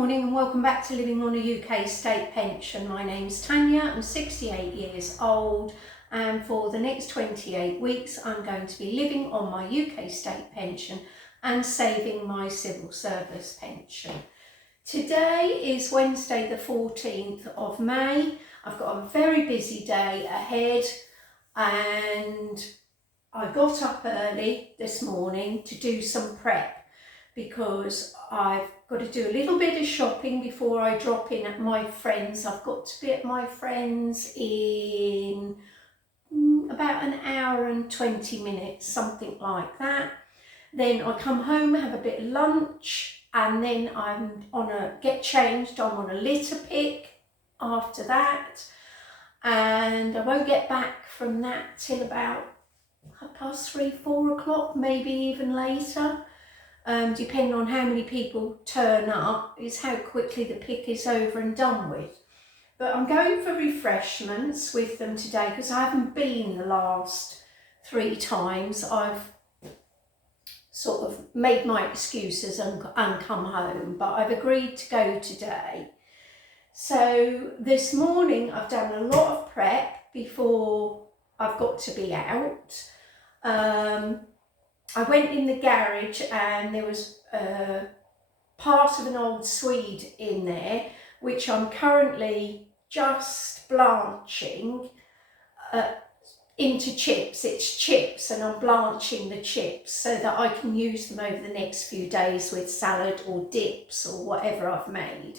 morning and welcome back to Living on a UK State Pension. My name's Tanya, I'm 68 years old and for the next 28 weeks I'm going to be living on my UK State Pension and saving my civil service pension. Today is Wednesday the 14th of May. I've got a very busy day ahead and I got up early this morning to do some prep because I've got to do a little bit of shopping before I drop in at my friend's. I've got to be at my friend's in about an hour and 20 minutes, something like that. Then I come home, have a bit of lunch, and then I'm get changed. I'm on a litter pick after that, and I won't get back from that till about 3:30, 4 o'clock, maybe even later. Depending on how many people turn up, is how quickly the pick is over and done with. But I'm going for refreshments with them today because I haven't been the last 3 times. I've sort of made my excuses and come home, but I've agreed to go today. So this morning I've done a lot of prep before I've got to be out. I went in the garage and there was part of an old Swede in there, which I'm currently just blanching into chips. It's chips and I'm blanching the chips so that I can use them over the next few days with salad or dips or whatever I've made.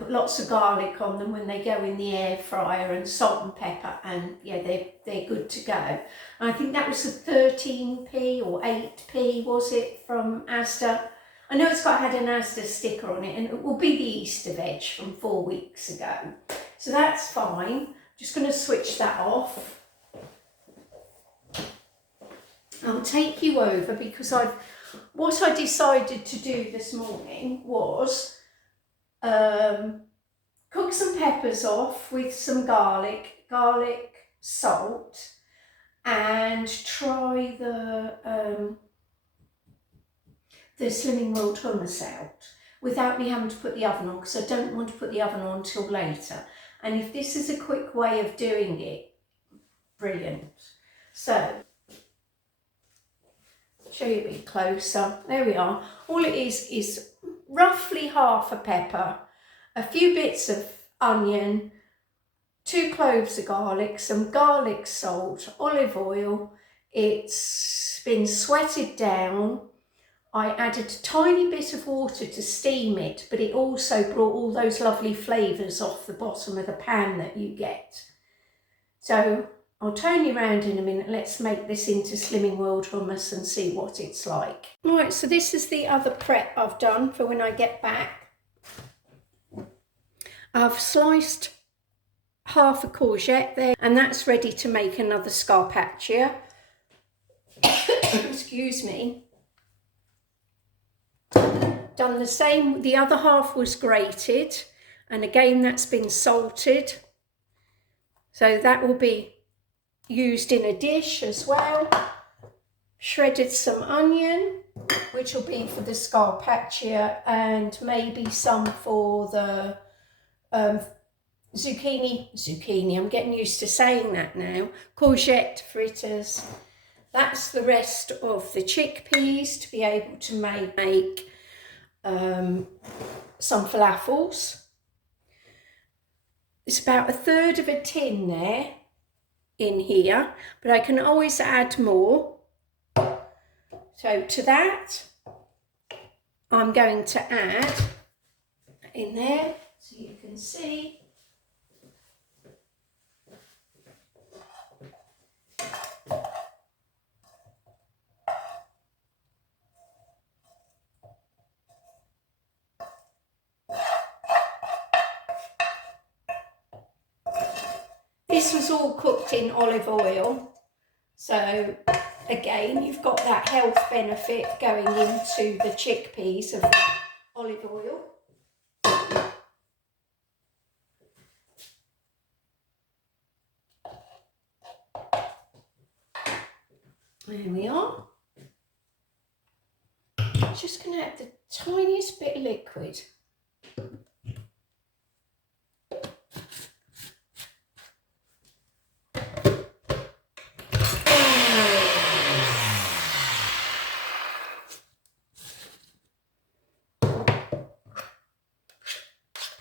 Put lots of garlic on them when they go in the air fryer and salt and pepper, and yeah, they're good to go. And I think that was a 13p or 8p, was it, from Asda? I know it's had an Asda sticker on it, and it will be the Easter veg from 4 weeks ago. So that's fine. Just going to switch that off. I'll take you over because what I decided to do this morning was cook some peppers off with some garlic, salt, and try the Slimming World hummus out without me having to put the oven on, because I don't want to put the oven on till later. And if this is a quick way of doing it, brilliant. So, show you a bit closer. There we are. All it is roughly half a pepper, a few bits of onion, 2 cloves of garlic, some garlic salt, olive oil. It's been sweated down. I added a tiny bit of water to steam it, but it also brought all those lovely flavours off the bottom of the pan that you get. So I'll turn you around in a minute. Let's make this into Slimming World hummus and see what it's like. Right, so this is the other prep I've done for when I get back. I've sliced half a courgette there, and that's ready to make another scarpaccia. Excuse me. Done the same, the other half was grated, and again that's been salted. So that will be used in a dish as well. Shredded some onion, which will be for the scarpaccia, and maybe some for the zucchini, I'm getting used to saying that now, courgette fritters. That's the rest of the chickpeas to be able to make some falafels. It's about 1/3 of a tin there in here, but I can always add more. So to that, I'm going to add in there so you can see. This was all cooked in olive oil, so again you've got that health benefit going into the chickpeas of the olive oil. There we are. Just going to add the tiniest bit of liquid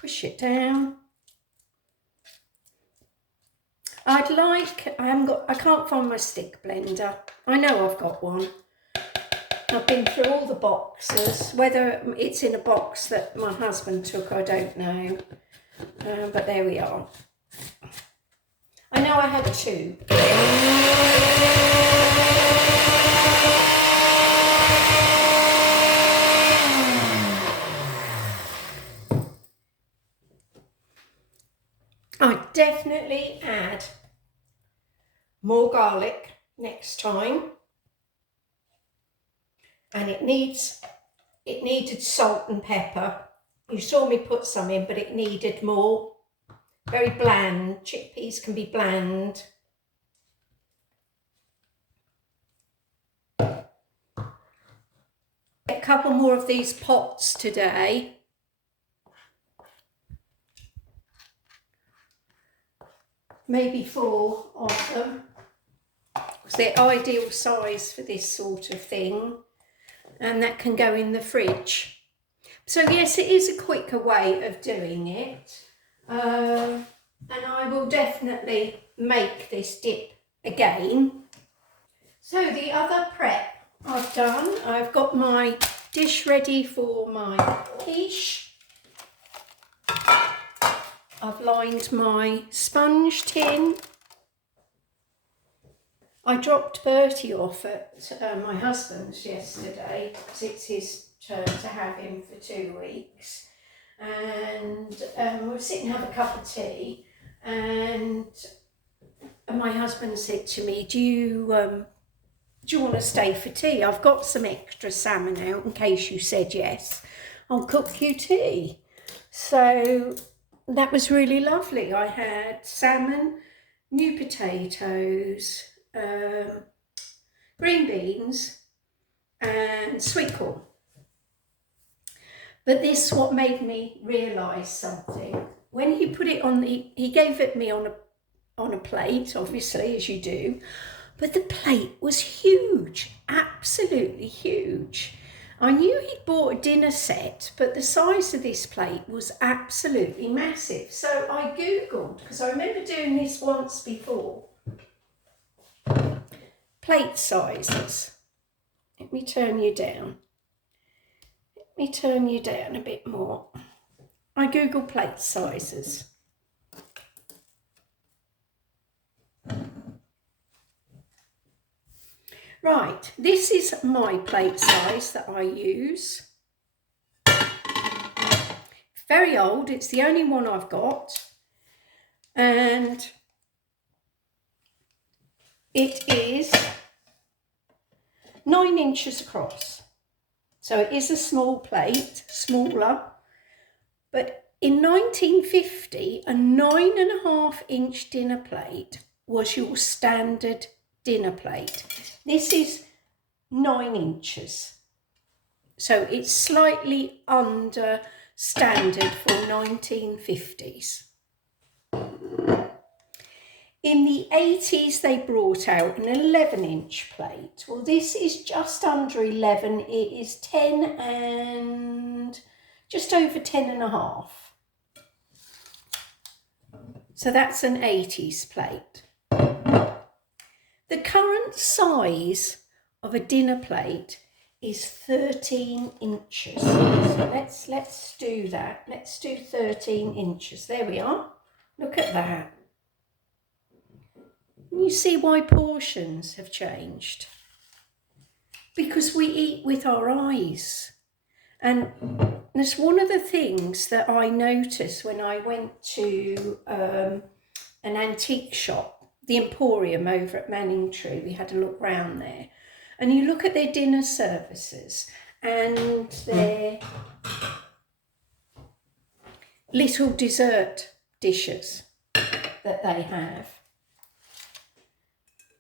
Push it down. I can't find my stick blender. I know I've got one. I've been through all the boxes. Whether it's in a box that my husband took, I don't know. But there we are. I know I had two. I definitely add more garlic next time, and it needed salt and pepper. You saw me put some in, but it needed more. Very bland. Chickpeas can be bland. A couple more of these pots today. Maybe 4 of them. Because they're ideal size for this sort of thing. And that can go in the fridge. So yes, it is a quicker way of doing it. And I will definitely make this dip again. So the other prep I've done, I've got my dish ready for my quiche. I've lined my sponge tin. I dropped Bertie off at my husband's yesterday because it's his turn to have him for 2 weeks. And we were sitting having a cup of tea, and my husband said to me, do you want to stay for tea? I've got some extra salmon out in case you said yes. I'll cook you tea. So that was really lovely. I had salmon, new potatoes, green beans and sweet corn. But this what made me realise something. When he put it on, he gave it me on a plate, obviously, as you do, but the plate was huge, absolutely huge. I knew he'd bought a dinner set, but the size of this plate was absolutely massive. So I Googled, because I remember doing this once before, plate sizes. Let me turn you down. Let me turn you down a bit more. I Googled plate sizes. Right, this is my plate size that I use. Very old, it's the only one I've got. And it is 9 inches across. So it is a small plate, smaller. But in 1950, a 9.5-inch dinner plate was your standard dinner plate. This is 9 inches. So it's slightly under standard for 1950s. In the 80s, they brought out an 11-inch plate. Well, this is just under 11. It is 10 and just over 10.5. So that's an 80s plate. The current size of a dinner plate is 13 inches. So let's do that. Let's do 13 inches. There we are. Look at that. You see why portions have changed? Because we eat with our eyes. And that's one of the things that I noticed when I went to an antique shop, the Emporium over at Manningtree. We had a look round there. And you look at their dinner services and their little dessert dishes that they have.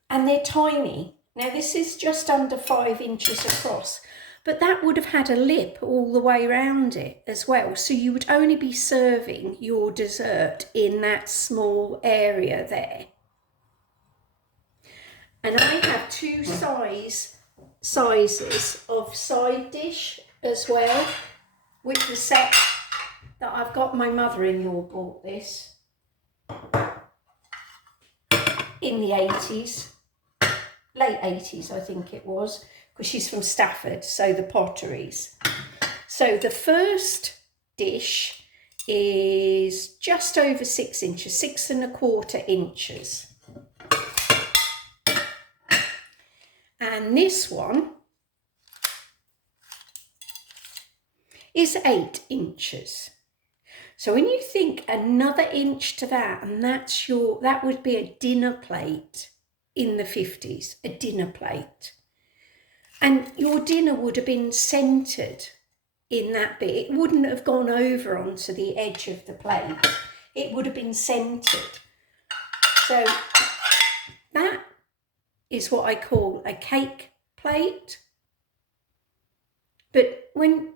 And they're tiny. Now this is just under 5 inches across, but that would have had a lip all the way around it as well. So you would only be serving your dessert in that small area there. And I have two sizes of side dish as well, with the set that I've got. My mother-in-law bought this in the 80s, late 80s I think it was, because she's from Stafford, so the potteries. So the first dish is just over 6 inches, 6¼ inches. And this one is 8 inches. So when you think another inch to that, and that would be a dinner plate in the 50s, a dinner plate. And your dinner would have been centred in that bit. It wouldn't have gone over onto the edge of the plate. It would have been centred. So that is what I call a cake plate. But when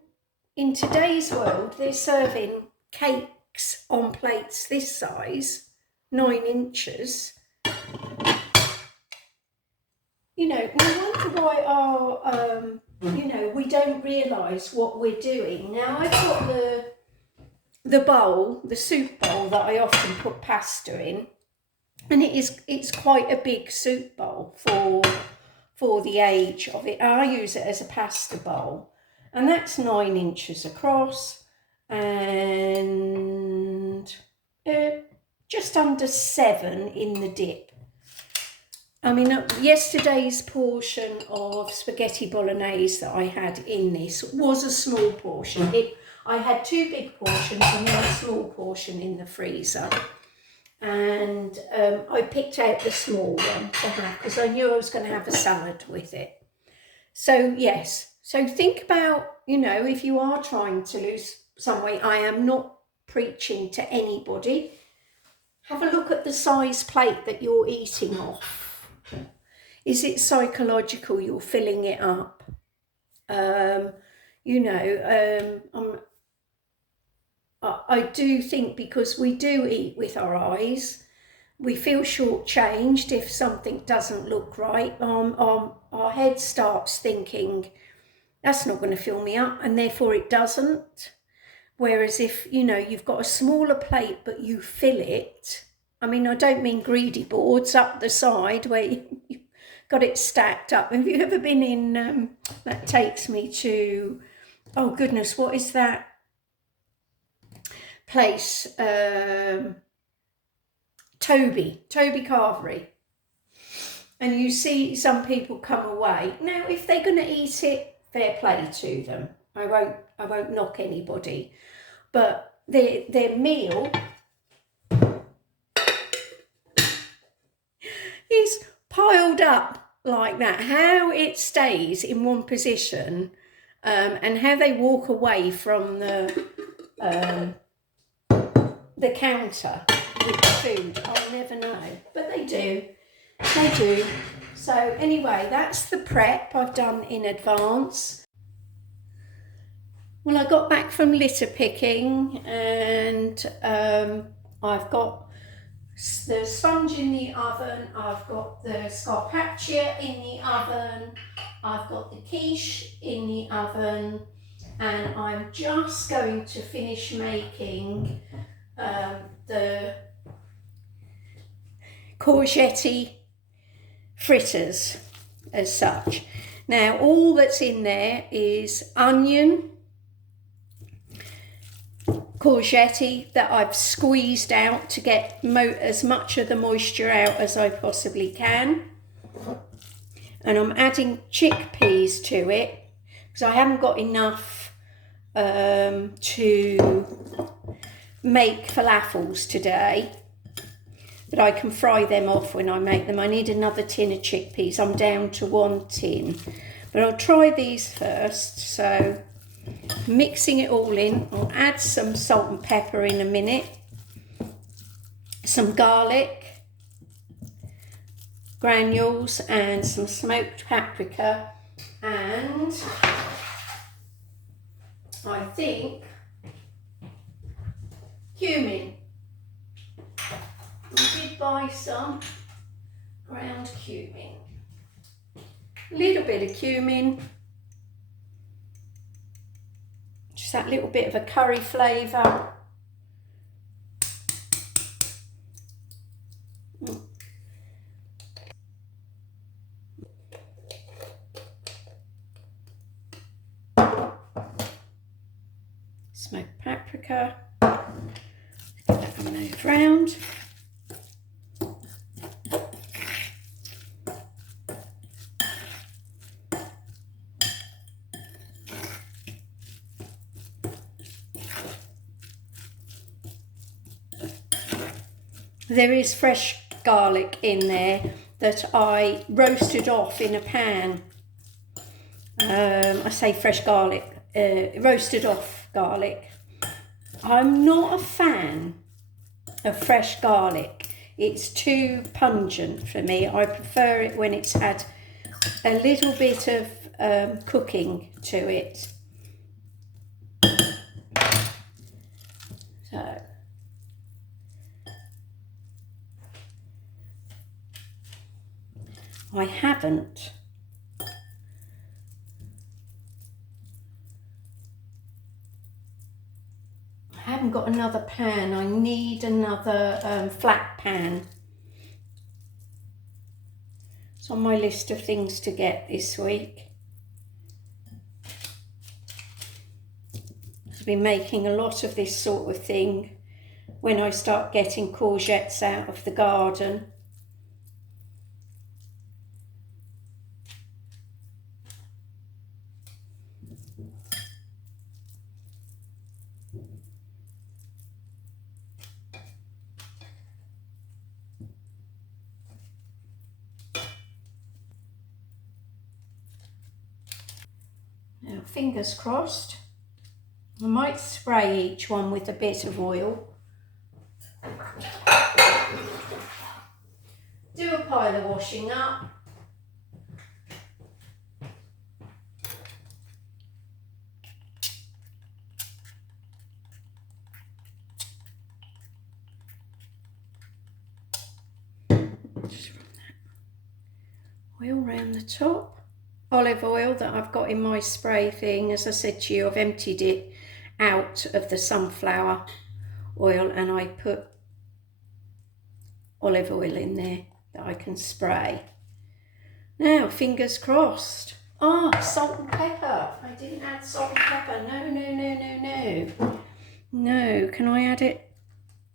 in today's world they're serving cakes on plates this size, 9 inches, you know, we wonder why we don't realise what we're doing. Now I've got the bowl, the soup bowl that I often put pasta in, and it's quite a big soup bowl for the age of it. I use it as a pasta bowl, and that's 9 inches across and just under 7 in the dip. I mean, yesterday's portion of spaghetti bolognese that I had in this was a small portion. I had 2 big portions and 1 small portion in the freezer. And I picked out the small one to have because I knew I was going to have a salad with it. So yes, so think about, you know, if you are trying to lose some weight, I am not preaching to anybody. Have a look at the size plate that you're eating off. Is it psychological you're filling it up? I do think because we do eat with our eyes, we feel shortchanged if something doesn't look right. Our head starts thinking, that's not going to fill me up, and therefore it doesn't. Whereas if, you know, you've got a smaller plate but you fill it, I mean, I don't mean greedy boards up the side where you've got it stacked up. Have you ever been in, that takes me to, oh goodness, what is that place? Toby Carvery. And you see some people come away. Now, if they're going to eat it, fair play to them. I won't knock anybody. But their meal is piled up like that. How it stays in one position, and how they walk away from the counter with the food, I'll never know. But they do. So anyway, that's the prep I've done in advance. Well, I got back from litter picking, and I've got the sponge in the oven, I've got the scarpaccia in the oven, I've got the quiche in the oven, and I'm just going to finish making the courgette fritters as such. Now, all that's in there is onion, courgette that I've squeezed out to get as much of the moisture out as I possibly can, and I'm adding chickpeas to it because I haven't got enough to make falafels today, but I can fry them off when I make them. I need another tin of chickpeas. I'm down to 1 tin, but I'll try these first. So mixing it all in, I'll add some salt and pepper in a minute, some garlic granules and some smoked paprika, and I think, cumin. I did buy some ground cumin. A little bit of cumin. Just that little bit of a curry flavour. Smoked paprika. Get that moved round. There is fresh garlic in there that I roasted off in a pan. I say fresh garlic, roasted off garlic. I'm not a fan of fresh garlic. It's too pungent for me. I prefer it when it's had a little bit of cooking to it. So I haven't got another pan. I need another flat pan. It's on my list of things to get this week. I've been making a lot of this sort of thing when I start getting courgettes out of the garden. Now, fingers crossed. I might spray each one with a bit of oil. Do a pile of washing up. Just run that oil around the top. Olive oil that I've got in my spray thing. As I said to you, I've emptied it out of the sunflower oil and I put olive oil in there that I can spray. Now, fingers crossed. Salt and pepper. I didn't add salt and pepper. No. No, can I add it?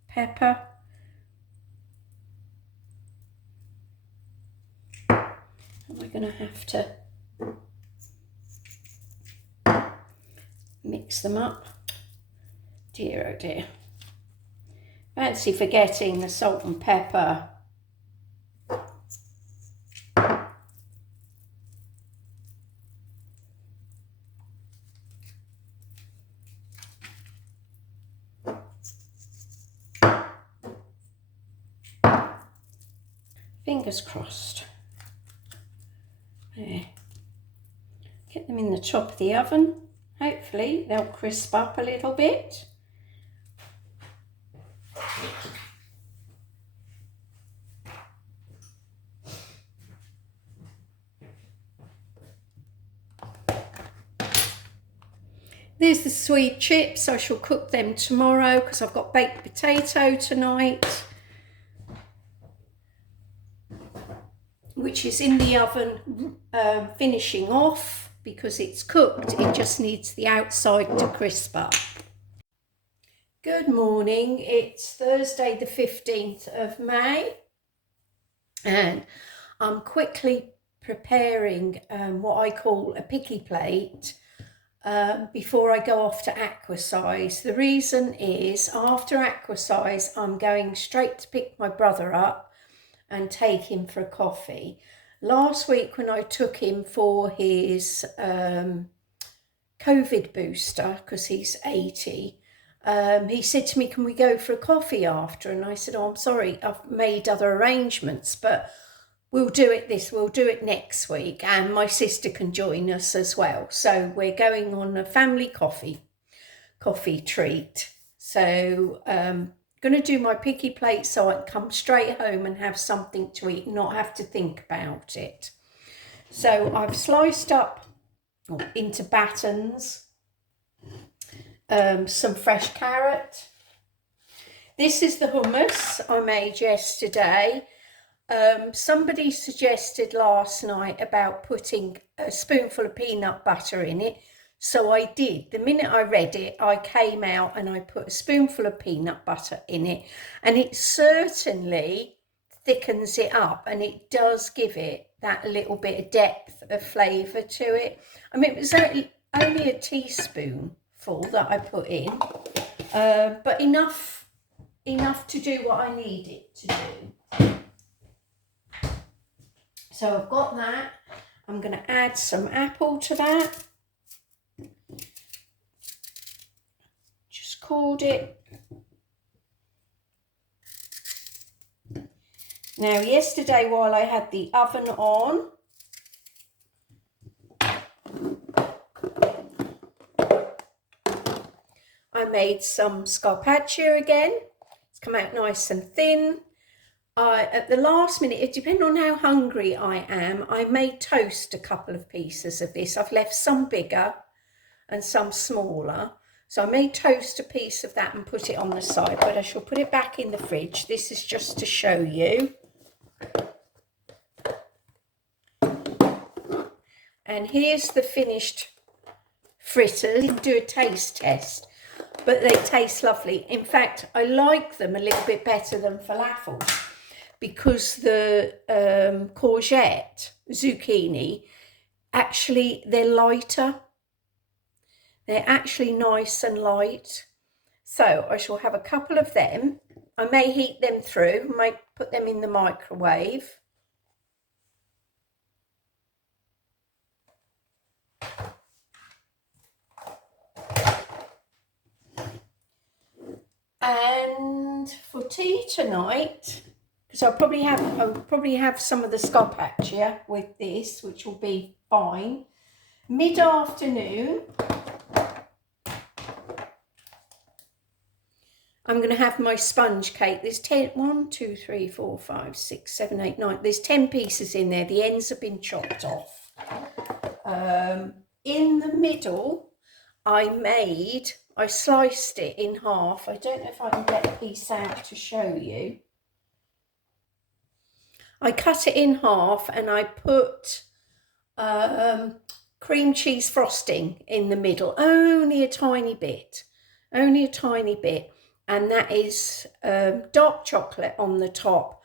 Pepper. Am I going to have to mix them up? Dear, oh dear. Fancy forgetting the salt and pepper. Fingers crossed. There. Get them in the top of the oven. Hopefully they'll crisp up a little bit. There's the sweet chips. I shall cook them tomorrow because I've got baked potato tonight, which is in the oven finishing off because it's cooked. It just needs the outside to crisp up. Good morning. It's Thursday the 15th of May and I'm quickly preparing what I call a picky plate before I go off to aquasize. The reason is after aquasize I'm going straight to pick my brother up and take him for a coffee. Last week when I took him for his COVID booster, because he's 80, he said to me, can we go for a coffee after? And I said, I'm sorry, I've made other arrangements, but we'll do it next week, and my sister can join us as well. So we're going on a family coffee. coffee treat. So going to do my picky plate so I can come straight home and have something to eat and not have to think about it. So I've sliced up into battens some fresh carrot. This is the hummus I made yesterday. Somebody suggested last night about putting a spoonful of peanut butter in it. So I did. The minute I read it, I came out and I put a spoonful of peanut butter in it. And it certainly thickens it up, and it does give it that little bit of depth of flavour to it. I mean, it was only a teaspoonful that I put in, but enough to do what I need it to do. So I've got that. I'm going to add some apple to that. Just called it. Now, yesterday while I had the oven on, I made some scarpaccio again. It's come out nice and thin. At the last minute, it depends on how hungry I am, I may toast a couple of pieces of this. I've left some bigger and some smaller. So I may toast a piece of that and put it on the side, but I shall put it back in the fridge. This is just to show you. And here's the finished fritters. Didn't do a taste test, but they taste lovely. In fact, I like them a little bit better than falafel because the courgette, zucchini, actually they're lighter. They're actually nice and light. So I shall have a couple of them. I may heat them through, might put them in the microwave. And for tea tonight, because I'll probably have some of the scarpaccio with this, which will be fine. Mid-afternoon, I'm going to have my sponge cake. There's 1, 2, 3, 4, 5, 6, 7, 8, 9. There's 10 pieces in there. The ends have been chopped off. In the middle, I sliced it in half. I don't know if I can get a piece out to show you. I cut it in half and I put cream cheese frosting in the middle, only a tiny bit, and that is dark chocolate on the top.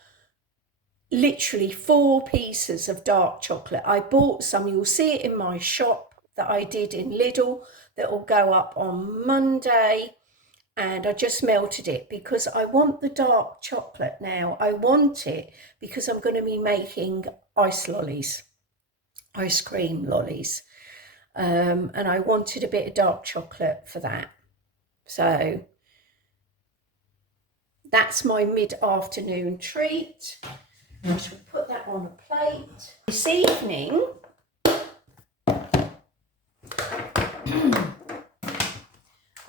Literally 4 pieces of dark chocolate. I bought some, you'll see it in my shop that I did in Lidl, that will go up on Monday, and I just melted it because I want the dark chocolate now. I want it because I'm going to be making ice cream lollies, and I wanted a bit of dark chocolate for that. So that's my mid-afternoon treat. I shall put that on a plate. This evening,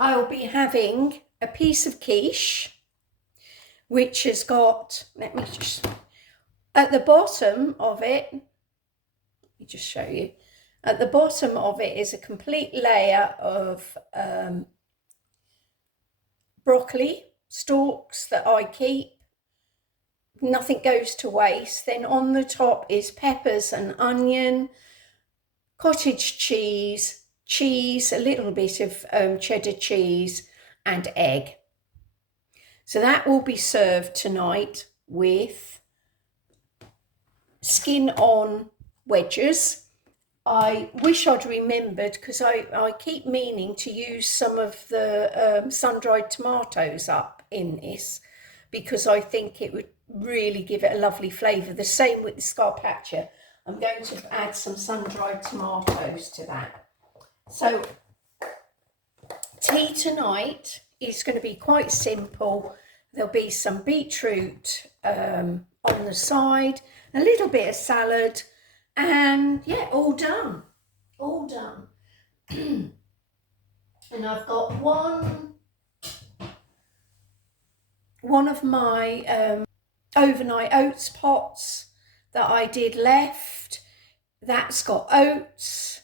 I'll be having a piece of quiche, which has got, let me just, at the bottom of it, let me just show you, at the bottom of it is a complete layer of broccoli stalks that I keep. Nothing goes to waste. Then on the top is peppers and onion, cottage cheese, a little bit of cheddar cheese and egg. So that will be served tonight with skin on wedges. I wish I'd remembered, because I keep meaning to use some of the sun-dried tomatoes up in this, because I think it would really give it a lovely flavour. The same with the scarpaccio. I'm going to add some sun-dried tomatoes to that. So tea tonight is going to be quite simple. There'll be some beetroot on the side, a little bit of salad, and yeah, all done. And I've got one of my overnight oats pots that I did left. That's got oats,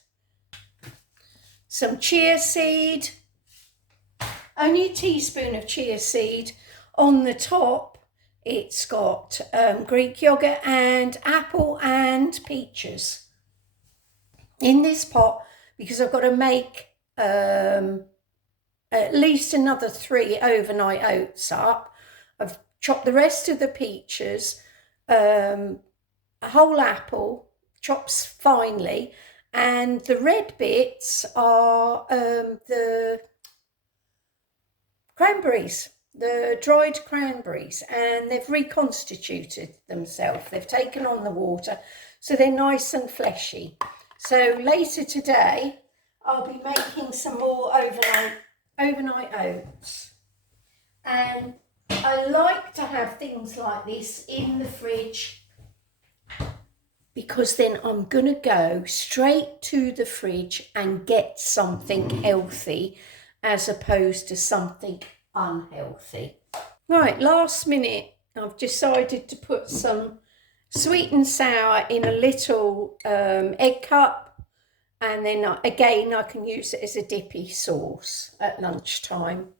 some chia seed, only a teaspoon of chia seed. On the top, it's got Greek yogurt and apple and peaches. In this pot, because I've got to make at least another 3 overnight oats up, I've chopped the rest of the peaches, a whole apple, chops finely, and the red bits are the cranberries, the dried cranberries, and they've reconstituted themselves. They've taken on the water, so they're nice and fleshy. So later today, I'll be making some more overnight oats. And I like to have things like this in the fridge, because then I'm going to go straight to the fridge and get something healthy as opposed to something unhealthy. Right, last minute, I've decided to put some sweet and sour in a little egg cup, and then again I can use it as a dippy sauce at lunchtime.